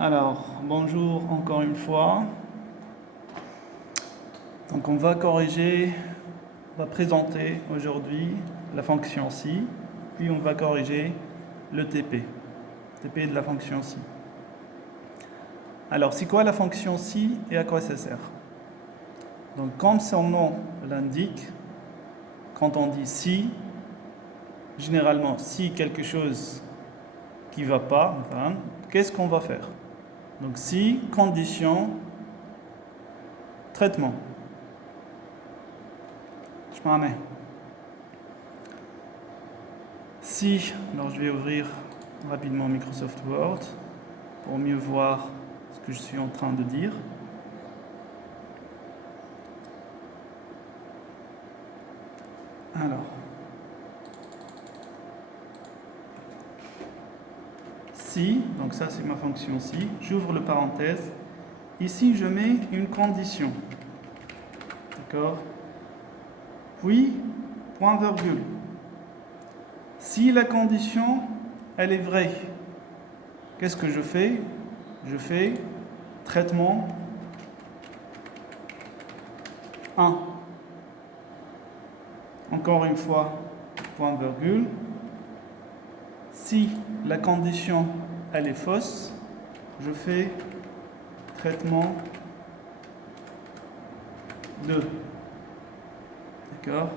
Alors, bonjour encore une fois. Donc on va présenter aujourd'hui la fonction si, puis on va corriger le TP de la fonction si. Alors, c'est quoi la fonction si et à quoi ça sert? Donc, comme son nom l'indique, quand on dit si, généralement, si quelque chose qui ne va pas, enfin, qu'est-ce qu'on va faire? Donc, si, condition, traitement. Je m'en mets. Si, alors je vais ouvrir rapidement Microsoft Word pour mieux voir ce que je suis en train de dire. Alors, si, donc ça c'est ma fonction si, j'ouvre le parenthèse. Ici je mets une condition. D'accord? Puis, point virgule. Si la condition, elle est vraie, qu'est-ce que je fais? Je fais traitement 1. Encore une fois, point virgule. Si la condition, elle est fausse, je fais traitement 2. D'accord?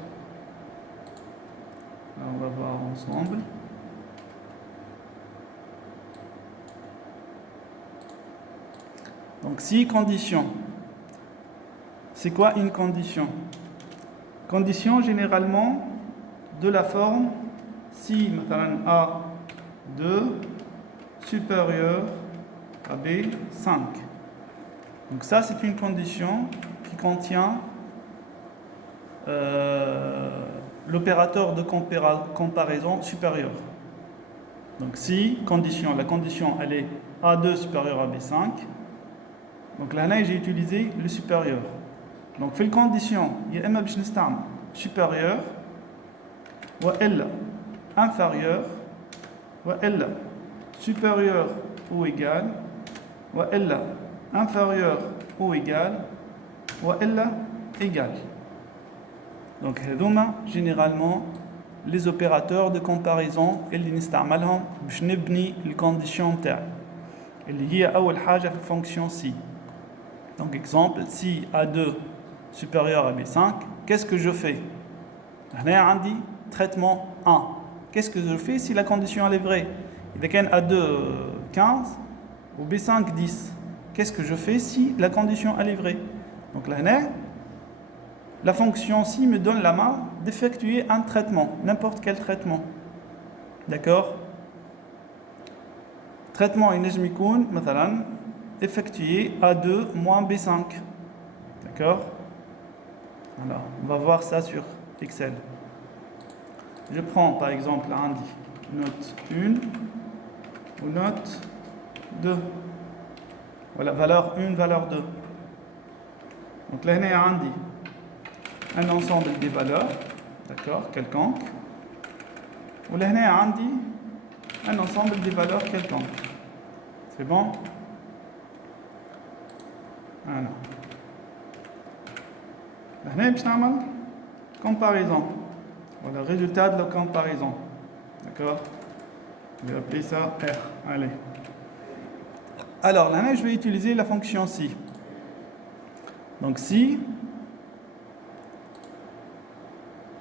Alors, on va voir ensemble. Donc, si condition. C'est quoi une condition? Condition généralement de la forme si A2 supérieur à B5. Donc ça c'est une condition qui contient l'opérateur de comparaison supérieur. Donc si condition, la condition elle est A2 supérieur à B5, donc là j'ai utilisé le supérieur. Donc في الكونديسيون يا اما باش نستعمل supérieur والا inférieur والا supérieur ou égal والا inférieur ou égal والا égal. Donc هذوما généralement les opérateurs de comparaison اللي نستعملهم باش نبني الكونديسيون تاعي اللي هي اول حاجه في الفونكسيون سي. Donc exemple si A2 supérieur à B5, qu'est-ce que je fais? Là, on dit traitement 1. Qu'est-ce que je fais si la condition elle est vraie? Il y a A2 15 ou B5 10. Qu'est-ce que je fais si la condition elle est vraie? Donc là, la fonction si me donne la main d'effectuer un traitement, n'importe quel traitement. D'accord? Traitement ينجم يكون مثلا effectué A2 moins B5. D'accord? Alors, on va voir ça sur Excel. Je prends par exemple lundi, note 1 ou note 2. Voilà, valeur 1, valeur 2. Donc là, on a un ensemble des valeurs, d'accord, quelconques. Ou là, on a un ensemble des valeurs quelconques. C'est bon? Voilà. Là, je vais comparaison. Voilà, le résultat de la comparaison. D'accord? Je vais appeler ça R. Allez. Alors, là, je vais utiliser la fonction si. Donc, si,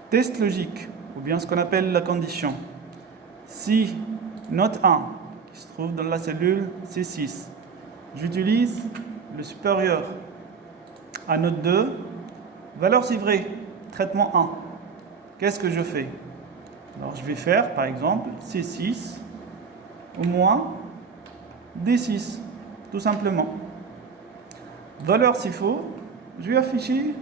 test logique, ou bien ce qu'on appelle la condition. Si note 1, qui se trouve dans la cellule C6, j'utilise le supérieur à note 2, valeur c'est vrai, traitement 1. Qu'est-ce que je fais? Alors je vais faire par exemple C6 au moins D6, tout simplement. Valeur s'il faut, je vais afficher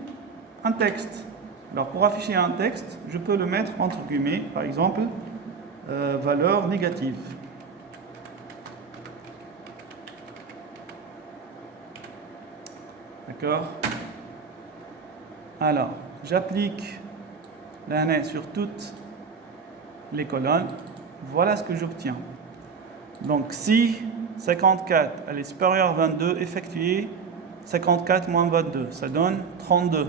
un texte. Alors pour afficher un texte, je peux le mettre entre guillemets, par exemple, valeur négative. D'accord? Alors, j'applique l'année sur toutes les colonnes. Voilà ce que j'obtiens. Donc, si 54 elle est supérieure à 22, effectuez 54 moins 22, ça donne 32.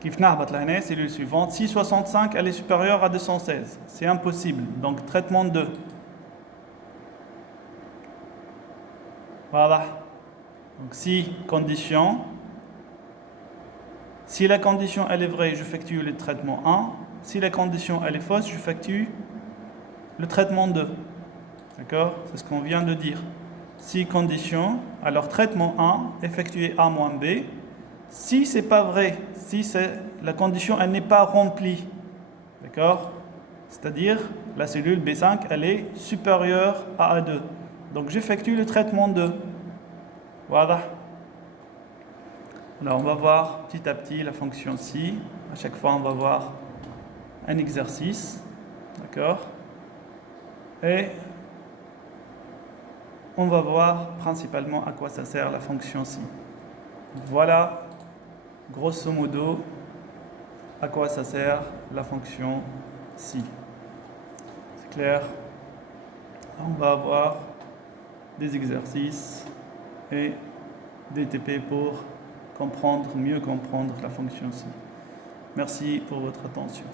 Kif nahbat la cellule suivante, si 65 elle est supérieure à 216, c'est impossible, donc traitement 2. Voilà. Donc si condition, si la condition elle est vraie, j'effectue le traitement 1. Si la condition elle est fausse, j'effectue le traitement 2. D'accord? C'est ce qu'on vient de dire. Si condition, alors traitement 1, effectuer A moins B. Si c'est pas vrai, si la condition elle n'est pas remplie, d'accord? C'est-à-dire la cellule B5 elle est supérieure à A2. Donc j'effectue le traitement 2. Voilà. Alors on va voir petit à petit la fonction ci. À chaque fois on va voir un exercice. D'accord? Et on va voir principalement à quoi ça sert la fonction ci. Voilà, grosso modo, à quoi ça sert la fonction ci. C'est clair? On va avoir des exercices et des TP pour mieux comprendre la fonction ci. Merci pour votre attention.